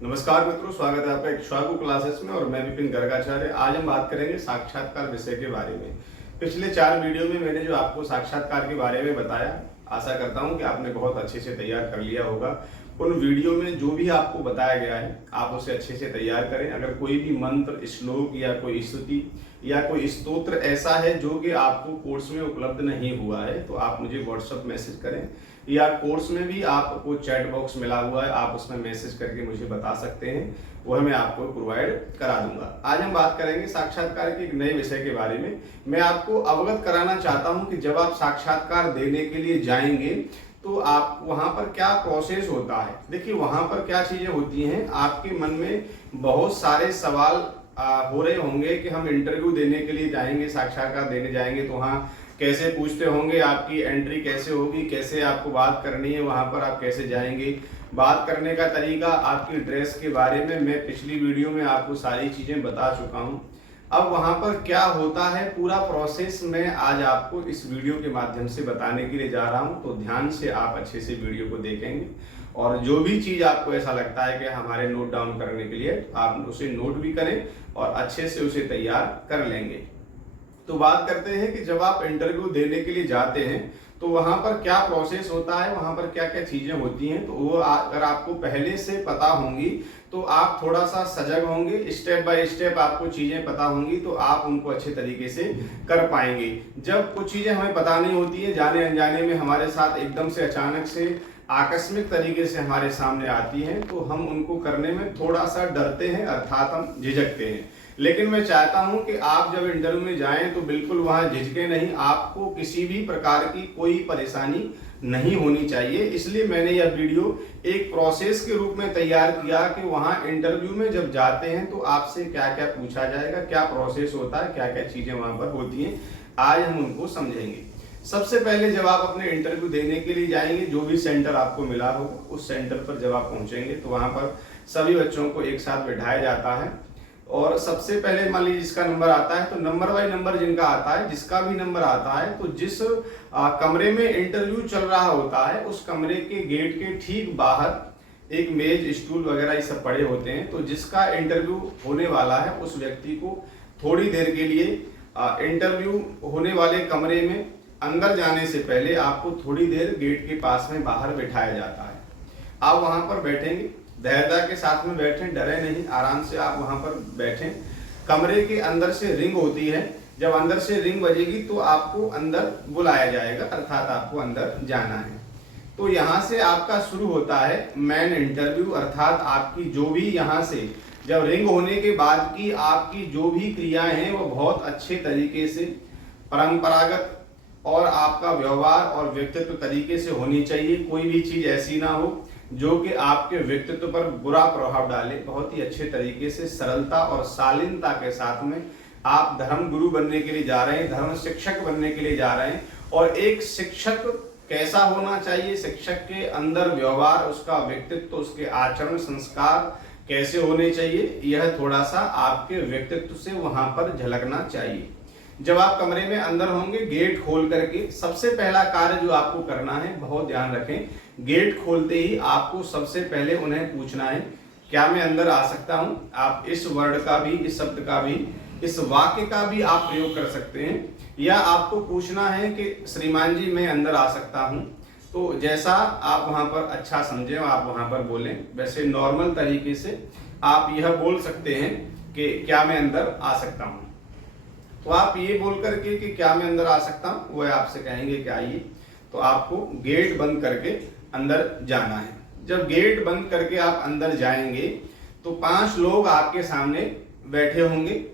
नमस्कार मित्रों, स्वागत है आपका इक्ष्वाकु क्लासेस में और मैं विपिन गर्गाचार्य। आज हम बात करेंगे साक्षात्कार विषय के बारे में। पिछले 4 वीडियो में मैंने जो आपको साक्षात्कार के बारे में बताया, आशा करता हूं कि आपने बहुत अच्छे से तैयार कर लिया होगा। उन वीडियो में जो भी आपको बताया गया है आप उसे अच्छे से तैयार करें। अगर कोई भी मंत्र, श्लोक या कोई स्तुति या कोई स्तोत्र ऐसा है जो कि आपको कोर्स में उपलब्ध नहीं हुआ है तो आप मुझे व्हाट्सएप मैसेज करें, या कोर्स में भी आपको चैट बॉक्स मिला हुआ है, आप उसमें मैसेज करके मुझे बता सकते हैं, वह मैं आपको प्रोवाइड करा दूंगा। आज हम बात करेंगे साक्षात्कार के एक नए विषय के बारे में। मैं आपको अवगत कराना चाहता हूं कि जब आप साक्षात्कार देने के लिए जाएंगे तो आप वहां पर क्या प्रोसेस होता है। देखिए, वहां पर क्या चीजें होती हैं, आपके मन में बहुत सारे सवाल हो रहे होंगे कि हम इंटरव्यू देने के लिए जाएंगे, साक्षात्कार देने जाएंगे तो वहाँ कैसे पूछते होंगे, आपकी एंट्री कैसे होगी, कैसे आपको बात करनी है, वहां पर आप कैसे जाएंगे, बात करने का तरीका, आपकी ड्रेस के बारे में मैं पिछली वीडियो में आपको सारी चीजें बता चुका हूं। अब वहां पर क्या होता है, पूरा प्रोसेस मैं आज आपको इस वीडियो के माध्यम से बताने के लिए जा रहा हूं, तो ध्यान से आप अच्छे से वीडियो को देखेंगे और जो भी चीज आपको ऐसा लगता है कि हमारे नोट डाउन करने के लिए, आप उसे नोट भी करें और अच्छे से उसे तैयार कर लेंगे। तो बात करते हैं कि जब आप इंटरव्यू देने के लिए जाते हैं तो वहां पर क्या प्रोसेस होता है, वहां पर क्या क्या चीजें होती हैं, तो वो अगर आपको पहले से पता होंगी तो आप थोड़ा सा सजग होंगे, स्टेप बाय स्टेप आपको चीजें पता होंगी तो आप उनको अच्छे तरीके से कर पाएंगे। जब कुछ चीजें हमें पता नहीं होती है, जाने अनजाने में हमारे साथ एकदम से अचानक से आकस्मिक तरीके से हमारे सामने आती हैं तो हम उनको करने में थोड़ा सा डरते हैं, अर्थात हम झिझकते हैं। लेकिन मैं चाहता हूं कि आप जब इंटरव्यू में जाएं तो बिल्कुल वहां झिझके नहीं, आपको किसी भी प्रकार की कोई परेशानी नहीं होनी चाहिए। इसलिए मैंने यह वीडियो एक प्रोसेस के रूप में तैयार किया कि वहां इंटरव्यू में जब जाते हैं तो आपसे क्या क्या पूछा जाएगा, क्या प्रोसेस होता है, क्या क्या चीजें वहां पर होती हैं, आज हम उनको समझेंगे। सबसे पहले जब आप अपने इंटरव्यू देने के लिए जाएंगे, जो भी सेंटर आपको मिला होगा उस सेंटर पर जब आप पहुंचेंगे तो वहां पर सभी बच्चों को एक साथ बिठाया जाता है और सबसे पहले मान लीजिए जिसका नंबर आता है तो नंबर बाय नंबर जिनका आता है, जिसका भी नंबर आता है तो जिस कमरे में इंटरव्यू चल रहा होता है उस कमरे के गेट के ठीक बाहर एक मेज, स्टूल वगैरह ये सब पड़े होते हैं। तो जिसका इंटरव्यू होने वाला है उस व्यक्ति को थोड़ी देर के लिए इंटरव्यू होने वाले कमरे में अंदर जाने से पहले आपको थोड़ी देर गेट के पास में बाहर बिठाया जाता है। आप वहां पर बैठेंगे, धैर्यता के साथ में बैठें, डरे नहीं, आराम से आप वहां पर बैठें। कमरे के अंदर से रिंग होती है, जब अंदर से रिंग बजेगी तो आपको अंदर बुलाया जाएगा, अर्थात आपको अंदर जाना है। तो यहाँ से आपका शुरू होता है मेन इंटरव्यू, अर्थात आपकी जो भी यहाँ से जब रिंग होने के बाद की आपकी जो भी क्रियाएं हैं वो बहुत अच्छे तरीके से परंपरागत और आपका व्यवहार और व्यक्तित्व तरीके से होनी चाहिए। कोई भी चीज ऐसी ना हो जो कि आपके व्यक्तित्व पर बुरा प्रभाव डाले। बहुत ही अच्छे तरीके से सरलता और शालीनता के साथ में आप धर्म गुरु बनने के लिए जा रहे हैं, धर्म शिक्षक बनने के लिए जा रहे हैं। और एक शिक्षक कैसा होना चाहिए, शिक्षक के अंदर व्यवहार, उसका व्यक्तित्व, उसके आचरण संस्कार कैसे होने चाहिए, यह थोड़ा सा आपके व्यक्तित्व से वहां पर झलकना चाहिए। जब आप कमरे में अंदर होंगे, गेट खोल करके सबसे पहला कार्य जो आपको करना है, बहुत ध्यान रखें, गेट खोलते ही आपको सबसे पहले उन्हें पूछना है क्या मैं अंदर आ सकता हूं। आप इस वर्ड का भी, इस शब्द का भी, इस वाक्य का भी आप प्रयोग कर सकते हैं, या आपको पूछना है कि श्रीमान जी मैं अंदर आ सकता हूं। तो जैसा आप वहां पर अच्छा समझें आप वहां पर बोलें। वैसे नॉर्मल तरीके से आप यह बोल सकते हैं कि क्या मैं अंदर आ सकता हूं। तो आप ये बोल करके कि क्या मैं अंदर आ सकता हूं, वह आपसे कहेंगे कि आइए। तो आपको गेट बंद करके अंदर जाना है। जब गेट बंद करके आप अंदर जाएंगे तो 5 लोग आपके सामने बैठे होंगे।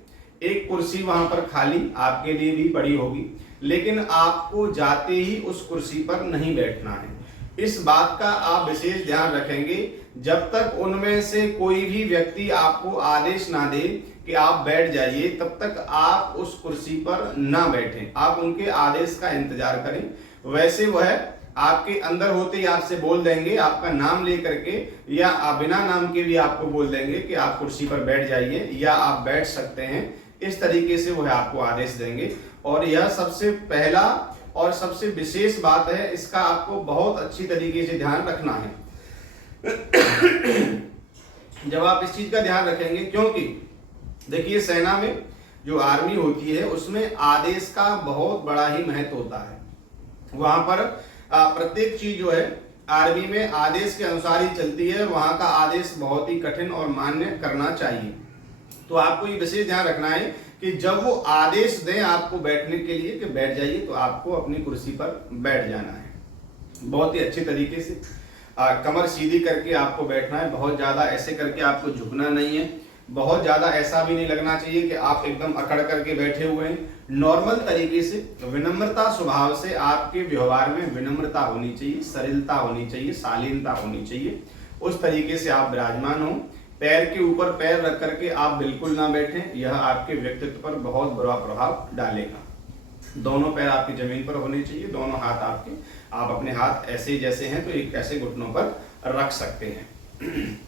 एक कुर्सी वहां पर खाली आपके लिए भी पड़ी होगी, लेकिन आपको जाते ही उस कुर्सी पर नहीं बैठना है। इस बात का आप विशेष ध्यान रखेंगे, जब तक उनमें से कोई भी व्यक्ति आपको आदेश ना दे कि आप बैठ जाइए, तब तक आप उस कुर्सी पर ना बैठें। आप उनके आदेश का इंतजार करें। वैसे वह आपके अंदर होते ही आपसे बोल देंगे, आपका नाम लेकर के, या बिना नाम के भी आपको बोल देंगे कि आप कुर्सी पर बैठ जाइए या आप बैठ सकते हैं। इस तरीके से वह आपको आदेश देंगे। और यह सबसे पहला और सबसे विशेष बात है, इसका आपको बहुत अच्छी तरीके से ध्यान रखना है। जब आप इस चीज का ध्यान रखेंगे, क्योंकि देखिए सेना में जो आर्मी होती है उसमें आदेश का बहुत बड़ा ही महत्व होता है। वहां पर प्रत्येक चीज जो है आर्मी में आदेश के अनुसार ही चलती है। वहां का आदेश बहुत ही कठिन और मान्य करना चाहिए। तो आपको ये विशेष ध्यान रखना है कि जब वो आदेश दें आपको बैठने के लिए कि बैठ जाइए, तो आपको अपनी कुर्सी पर बैठ जाना है। बहुत ही अच्छे तरीके से कमर सीधी करके आपको बैठना है। बहुत ज्यादा ऐसे करके आपको झुकना नहीं है। बहुत ज्यादा ऐसा भी नहीं लगना चाहिए कि आप एकदम अकड़ करके बैठे हुए हैं। नॉर्मल तरीके से विनम्रता स्वभाव से आपके व्यवहार में विनम्रता होनी चाहिए, सरलता होनी चाहिए, शालीनता होनी चाहिए। उस तरीके से आप विराजमान हो। पैर के ऊपर पैर रख करके आप बिल्कुल ना बैठें, यह आपके व्यक्तित्व पर बहुत बुरा प्रभाव डालेगा। दोनों पैर आपकी जमीन पर होने चाहिए, दोनों हाथ आपके, आप अपने हाथ ऐसे जैसे हैं तो एक ऐसे घुटनों पर रख सकते हैं।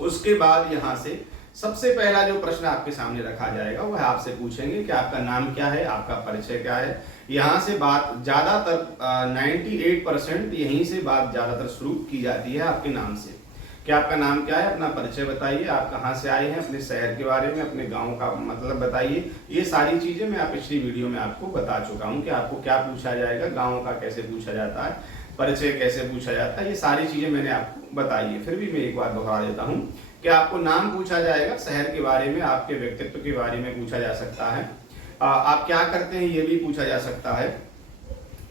उसके बाद यहाँ से सबसे पहला जो प्रश्न आपके सामने रखा जाएगा वह आपसे पूछेंगे कि आपका नाम क्या है, आपका परिचय क्या है। यहाँ से बात ज्यादातर 98% यहीं से बात ज्यादातर शुरू की जाती है आपके नाम से कि आपका नाम क्या है, अपना परिचय बताइए, आप कहाँ से आए हैं, अपने शहर के बारे में, अपने गांव का मतलब बताइए। ये सारी चीजें मैं पिछली वीडियो में आपको बता चुका हूँ कि आपको क्या पूछा जाएगा, गाँव का कैसे पूछा जाता है, परिचय कैसे पूछा जाता है, ये सारी चीजें मैंने आपको बताई है। फिर भी मैं एक बार दोहरा देता हूँ कि आपको नाम पूछा जाएगा, शहर के बारे में, आपके व्यक्तित्व के बारे में पूछा जा सकता है, आप क्या करते हैं ये भी पूछा जा सकता है।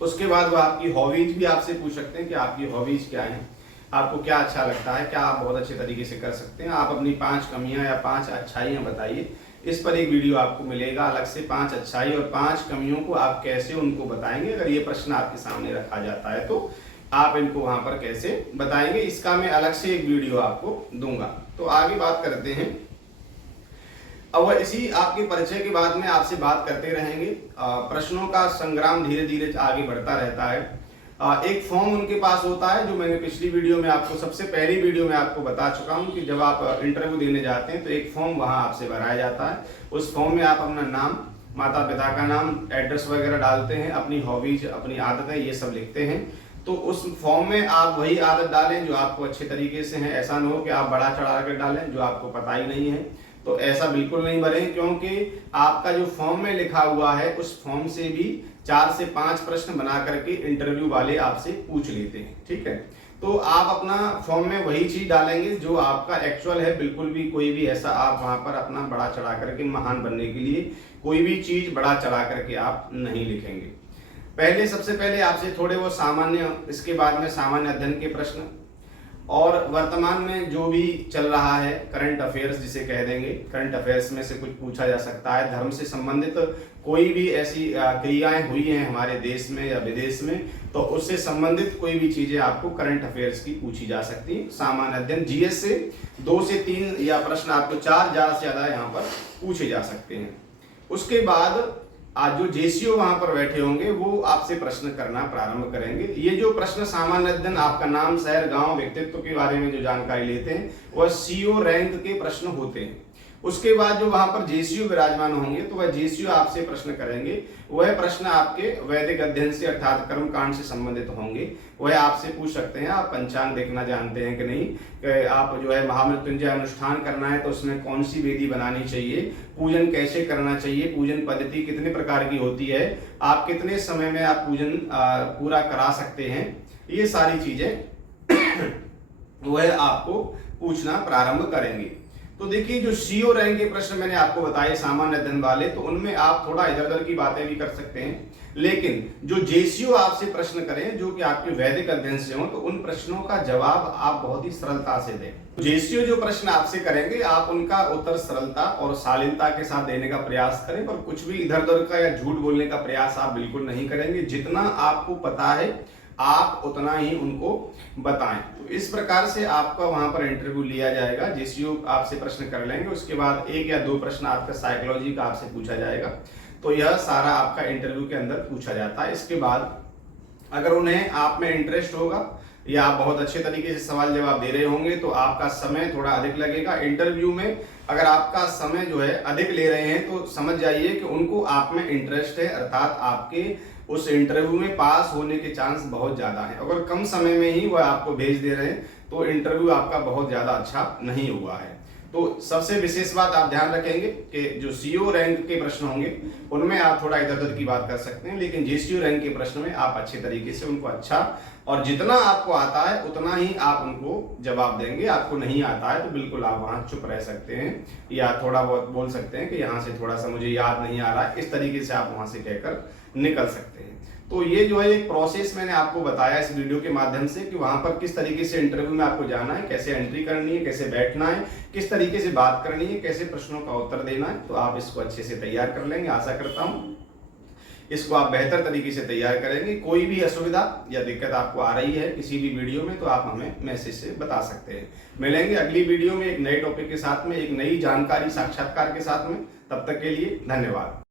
उसके बाद वह आपकी हॉबीज भी आपसे पूछ सकते हैं कि आपकी हॉबीज क्या हैं, आपको क्या अच्छा लगता है, क्या आप बहुत अच्छे तरीके से कर सकते हैं, आप अपनी 5 कमियां या 5 अच्छाइयां बताइए। इस पर एक वीडियो आपको मिलेगा अलग से, 5 अच्छाई और 5 कमियों को आप कैसे उनको बताएंगे। अगर ये प्रश्न आपके सामने रखा जाता है तो आप इनको वहां पर कैसे बताएंगे, इसका मैं अलग से एक वीडियो आपको दूंगा। तो आगे बात करते हैं। अब इसी आपके परिचय के बाद में आपसे बात करते रहेंगे। प्रश्नों का संग्राम धीरे धीरे आगे बढ़ता रहता है। एक फॉर्म उनके पास होता है जो मैंने पिछली वीडियो में आपको, सबसे पहली वीडियो में आपको बता चुका हूं कि जब आप इंटरव्यू देने जाते हैं तो एक फॉर्म वहां आपसे भराया जाता है। उस फॉर्म में आप अपना नाम, माता पिता का नाम, एड्रेस वगैरह डालते हैं, अपनी हॉबीज, अपनी आदतें ये सब लिखते हैं। तो उस फॉर्म में आप वही आदत डालें जो आपको अच्छे तरीके से है। ऐसा न हो कि आप बड़ा चढ़ा कर डालें जो आपको पता ही नहीं है, तो ऐसा बिल्कुल नहीं भरें, क्योंकि आपका जो फॉर्म में लिखा हुआ है उस फॉर्म से भी 4 से 5 प्रश्न बना करके इंटरव्यू वाले आपसे पूछ लेते हैं। ठीक है, तो आप अपना फॉर्म में वही चीज डालेंगे जो आपका एक्चुअल है। बिल्कुल भी कोई भी ऐसा आप वहां पर अपना बड़ा चढ़ा करके, महान बनने के लिए कोई भी चीज बड़ा चढ़ा करके आप नहीं लिखेंगे। पहले सबसे पहले आपसे थोड़े वो सामान्य, इसके बाद में सामान्य अध्ययन के प्रश्न और वर्तमान में जो भी चल रहा है करंट अफेयर्स जिसे कह देंगे, करंट अफेयर्स में से कुछ पूछा जा सकता है। धर्म से संबंधित कोई भी ऐसी क्रियाएं हुई हैं हमारे देश में या विदेश में, तो उससे संबंधित कोई भी चीजें आपको करंट अफेयर्स की पूछी जा सकती है। सामान्य अध्ययन जीएस से 2 से 3 या प्रश्न आपको 4 ज्यादा से ज्यादा यहाँ पर पूछे जा सकते हैं। उसके बाद आज जो जेसीओ वहां पर बैठे होंगे वो आपसे प्रश्न करना प्रारंभ करेंगे। ये जो प्रश्न सामान्य अध्ययन, आपका नाम, शहर, गांव, व्यक्तित्व के बारे में जो जानकारी लेते हैं वह सीओ रैंक के प्रश्न होते हैं। उसके बाद जो वहां पर जेसीओ विराजमान होंगे तो वह जेसीओ आपसे प्रश्न करेंगे। वह प्रश्न आपके वैदिक अध्ययन से अर्थात कर्मकांड से संबंधित होंगे। वह आपसे पूछ सकते हैं आप पंचांग देखना जानते हैं कि नहीं, कि आप जो है महामृत्युंजय अनुष्ठान करना है तो उसमें कौन सी वेदी बनानी चाहिए, पूजन कैसे करना चाहिए, पूजन पद्धति कितने प्रकार की होती है, आप कितने समय में आप पूजन पूरा करा सकते हैं, ये सारी चीजें वह आपको पूछना प्रारंभ करेंगे। तो देखिए जो सीओ रैंक के प्रश्न मैंने आपको बताए सामान्य अध्ययन वाले, तो उनमें आप थोड़ा इधर उधर की बातें भी कर सकते हैं। लेकिन जो जेसीओ आपसे प्रश्न करें जो कि आपके वैदिक अध्ययन से हो, तो उन प्रश्नों का जवाब आप बहुत ही सरलता से दें। जेसीओ जो प्रश्न आपसे करेंगे आप उनका उत्तर सरलता और शालीनता के साथ देने का प्रयास करें, पर कुछ भी इधर उधर का या झूठ बोलने का प्रयास आप बिल्कुल नहीं करेंगे। जितना आपको पता है आप उतना ही उनको बताएं। तो इस प्रकार से आपका वहां पर इंटरव्यू लिया जाएगा। जेसीओ आपसे प्रश्न कर लेंगे, उसके बाद 1 या 2 प्रश्न आपका साइकोलॉजी का आपसे पूछा जाएगा। तो यह सारा आपका इंटरव्यू के अंदर पूछा जाता है। इसके बाद अगर उन्हें आप में इंटरेस्ट होगा या आप बहुत अच्छे तरीके से सवाल जवाब दे रहे होंगे तो आपका समय थोड़ा अधिक लगेगा। इंटरव्यू में अगर आपका समय जो है अधिक ले रहे हैं तो समझ जाइए कि उनको आप में इंटरेस्ट है, अर्थात आपके उस इंटरव्यू में पास होने के चांस बहुत ज्यादा है। अगर कम समय में ही वह आपको भेज दे रहे हैं तो इंटरव्यू आपका बहुत ज़्यादा अच्छा नहीं हुआ है। तो सबसे विशेष बात आप ध्यान रखेंगे कि जो सीओ रैंक के प्रश्न होंगे उनमें आप थोड़ा इधर उधर की बात कर सकते हैं, लेकिन जेसीओ रैंक के प्रश्न में आप अच्छे तरीके से उनको अच्छा और जितना आपको आता है उतना ही आप उनको जवाब देंगे। आपको नहीं आता है तो बिल्कुल आप वहां चुप रह सकते हैं या थोड़ा बहुत बोल सकते हैं कि यहाँ से थोड़ा सा मुझे याद नहीं आ रहा है, इस तरीके से आप वहां से कहकर निकल सकते हैं। तो ये जो है एक प्रोसेस मैंने आपको बताया इस वीडियो के माध्यम से कि वहां पर किस तरीके से इंटरव्यू में आपको जाना है, कैसे एंट्री करनी है, कैसे बैठना है, किस तरीके से बात करनी है, कैसे प्रश्नों का उत्तर देना है। तो आप इसको अच्छे से तैयार कर लेंगे, आशा करता हूं इसको आप बेहतर तरीके से तैयार करेंगे। कोई भी असुविधा या दिक्कत आपको आ रही है किसी भी वीडियो में तो आप हमें मैसेज से बता सकते हैं। मिलेंगे अगली वीडियो में एक नए टॉपिक के साथ में, एक नई जानकारी साक्षात्कार के साथ में। तब तक के लिए धन्यवाद।